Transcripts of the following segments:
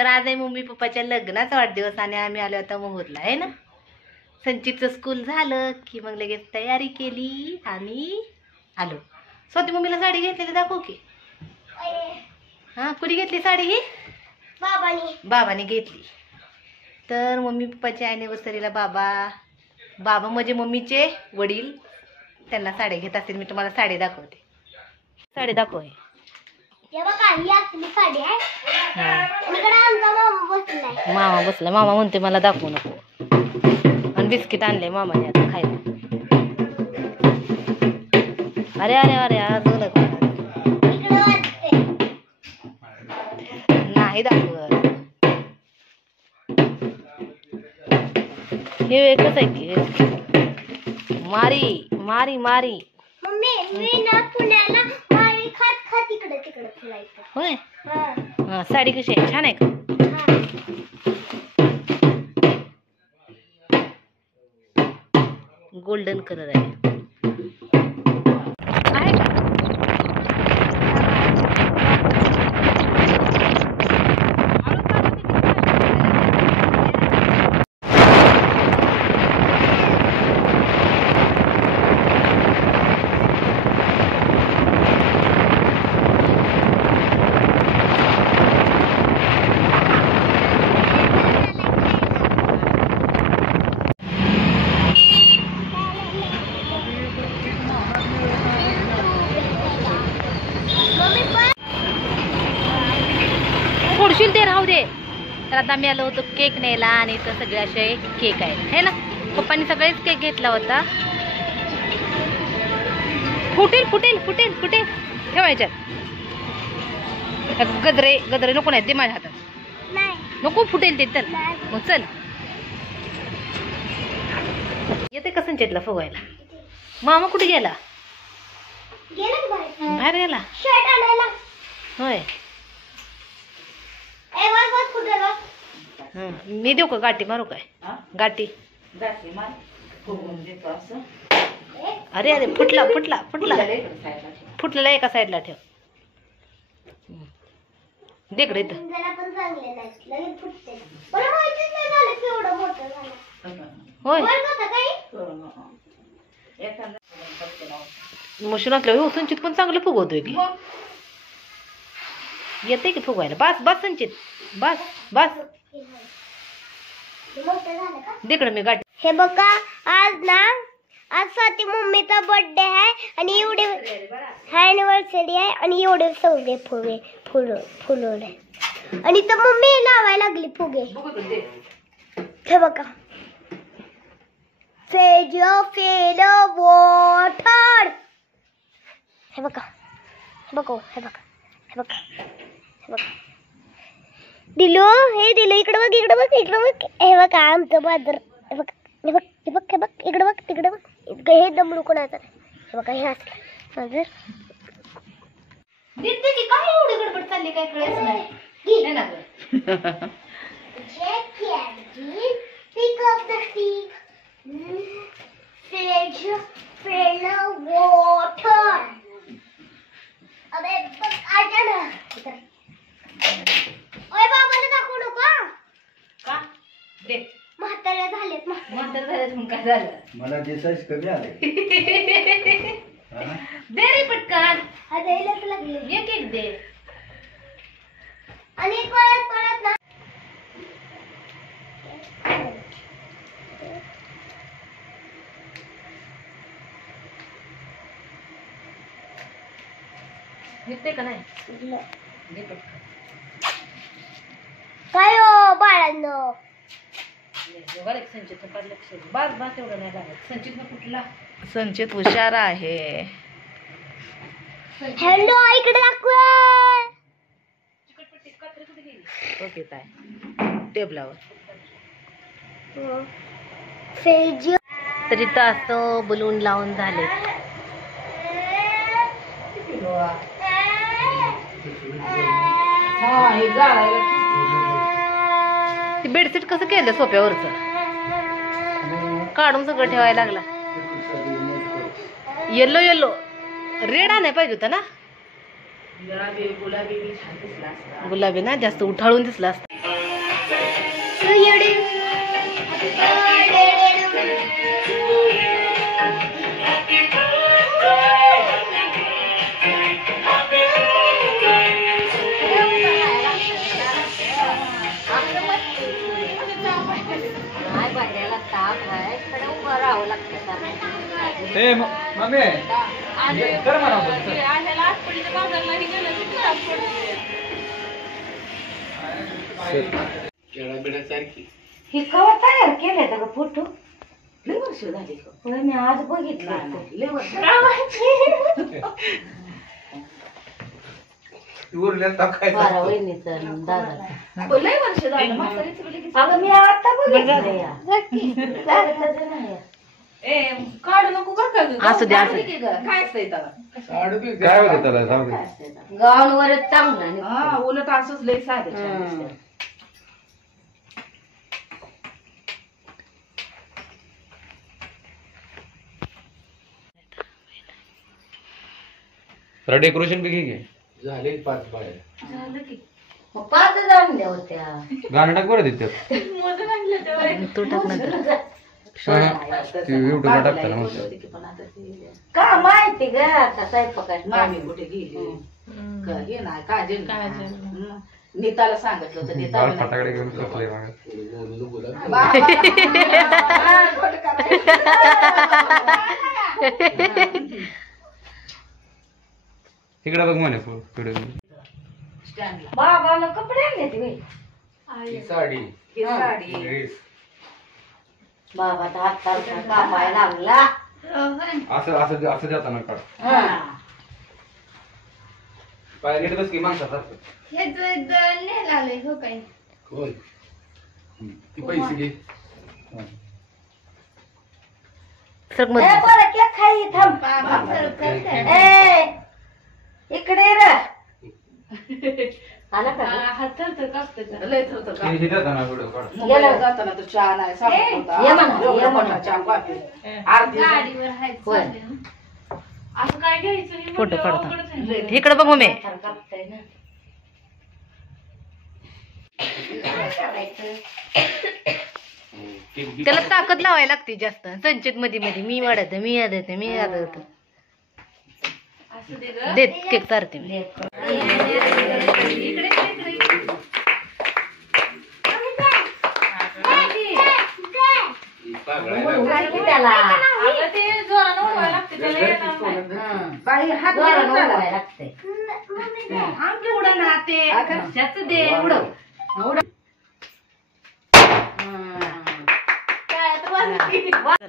तर आज आहे मम्मी पप्पाच्या लग्नाचा वाढदिवस आणि आम्ही आलो आता मोहरला आहे ना. संचितचं स्कूल झालं की मग लगेच तयारी केली आणि आलो. स्वतः मम्मीला साडी घेतलेली दाखवू की. हा कुणी घेतली साडी ही? बाबाने घेतली. तर मम्मी पप्पाच्या ॲनिव्हर्सरीला बाबा म्हणजे मम्मीचे वडील त्यांना साड्या घेत असतील. मी तुम्हाला साडी दाखवते. साडी दाखव. मामा बसला. मामा म्हणते मला दाखवू नको. आणि बिस्किट आणले मामाने आता खायला. अरे अरे अरे अजून नाही दाखवत. हे एकच आहे की मारी मारी मारी. मी ना पुण्याला मारी खात इकडे फिरायचं. होय. हा साडी कशी आहे? छान आहे का? गोल्डन कलर आहे. पुढशील ते राहू दे. तर आता मी आलो होतो केक न्यायला आणि इथं सगळे असे केक आहेत है ना. पप्पांनी सगळेच केक घेतला होता. फुटेल फुटेल फुटेल फुटेल ठेवायच्यात. गजरे नको नाहीत. दे माझ्या हातात. नको फुटेल ते. चल मग चल. येते का संचितला फुगवायला? मामा कुठे गेला? बाहेर गेला होय. मी देऊ का गाठी मारू? काय गाठी? अरे अरे फुटला फुटला फुटला फुटलेला. एका साईडला ठेव. देकडे होय. मशीन असल्यावर संचित पण चांगलं फुगवतोय की. येते की फुगवायला. बस बस संचित बस बस. देकडे मी गाठी. हे बघा आज स्वाती मम्मीचा बर्थडे आहे आणि एवढे अॅनिव्हर्सरी आहे आणि एवढे सगळे फुलवले आणि तर मम्मी लावायला लागली फुगे. हे बघा. Fail water. हे बघा हे बघा हे बघा हे बघा हे बघा. दिलो हे दिलो. इकडे बघ इकडे बघ इकडे बघ. हे बघा आमचं बाजार. हे बघ हे बघ हे बघ हे बघ इकडे बघ तिकडे बघ. हे दमडू कोणाचं. हे बघा हे असलं बाजार. दिसते की काय एवढी गडबड चालली काय कळेच नाही ना. Pick up the stick. Fill water. अबे बघ आजा ना. ओय बाबाला दाखवू नको का? दे. म्हाताऱ्या झालेत. म्हातार झालेत मग काय झालं? मला दिसायच कमी आले. दे रे पटकन. आता इलच लागले. एक एक दे. आणि परत ना. निघते का नाही? दे पटकन. काय हो बाळांनो. संचित बास बास एवढं नाही लागत. संचित कुठला? संचित हुशार आहे. हॅलो इकडे दाखव. ओके ताय टेबलावर. तर इथं असं बलून लावून झाले. बेडशीट कसं केलं सोप्यावरच काढून सगळं ठेवायला लागला. येलो येलो रेड आणाय पाहिजे होता ना. गुलाबी ना जास्त उठाळून दिसला असता. ही कवा तयार केले का फोटो? लय वर्ष झाली का? होय, मी आज बघितलं. लय वर्ष बारा वहिनीचं आणि दादाचं. लय वर्ष झालं म्हातारीचं बी लगेच. अगं मी आता बघितलं या. लागतच नाही. काढू नको बरं का गं. असू दे, असू दे. काय असतंय त्याला? काय होतं त्याला जाऊ दे. गावांवरच चांगलं आणि हा उलट असंच लय साधे डेकोरेशन बी घे झाले 5 बाया. झालं की मग 5 आणल्या होत्या. गाणं टाक बरं तिथे तू टाक नंतर. युट्यूबला टाकताना म्हणतो का माहिती ग आता स्वयंपाकात मामी कुठे गेली का हे नाही काजल नीताला सांगितलं होतं नीता बाळ फटाकडे घेऊन बसले मागे. बोलू बोला. इकडे बघ म्हणे पुढे स्टँडला बाबाला कपडे आणले तुम्ही. ही साडी ही साडी ड्रेस बाबा तर हात कापायला लागला. असं असं असं जाताना काढ पाय नीट बस की माणसासारखं. होय ती पैसे घे. बरं केक खाई थांब. ए इकडे रे आला का ग? लय होतं का हे जाताना व्हिडिओ काढ. मुंबईला जाताना तो चहा नाही सांगत होता. ये म्हणा, ये एवढा म्हणा. मोठा चहा वाटली. अर्धी होय. असं काय घ्यायचं फोटो काढतो इकडे बघू मी. त्याला ताकद लावायला लागते जास्त. संचित मध्ये मध्ये मी वाढत मी यादत मी यादत देत केक चारते मी. त्याला ते जोरानं उडवायला लागते त्याला येणार नाही. बाई हात जोरानं उडवायला उडवायला लागते. आमची उडा ना ते घरच्याच दे उडव उडव.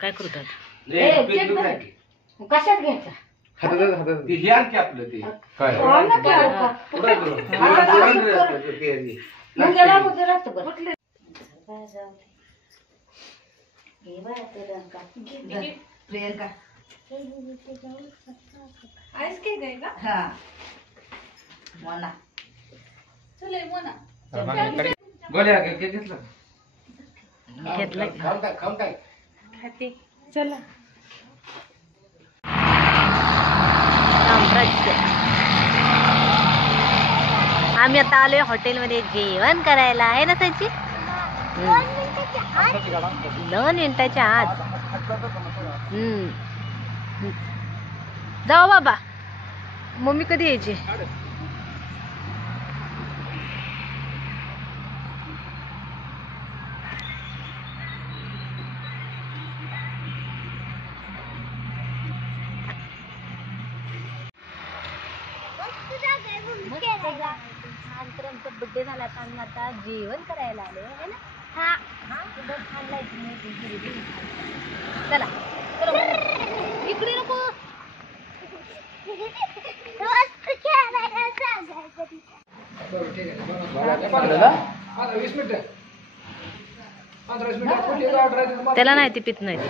काय करतात कशात घ्यायचा? ते हे आणखी आपलं ते काय पुढं करू. मुंग्याला मुंग्या लागतो बरं. प्रियंका आईस केक आहे का? हा मोना चल ये मोना. गोल्या घेतलं घेतलं खाऊन टाक. चला साम्राज्य. आम्ही आता आलोय हॉटेलमध्ये जेवण करायला आहे ना त्याची. 2 मिनिटाच्या आत. जाऊ बाबा. मम्मी कधी यायची? बड्डे झाला तर आम्ही आता जेवण करायला आलो आहे ना. हा खूपच छान लागली. चला इकडे नको. त्याला नाही ती पित नाही ती.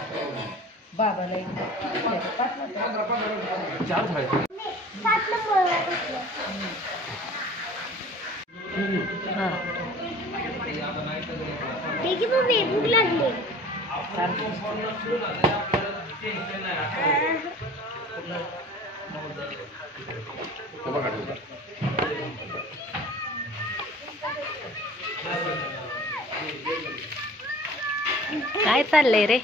बाबाला भूक लागली. काय चाललंय रे?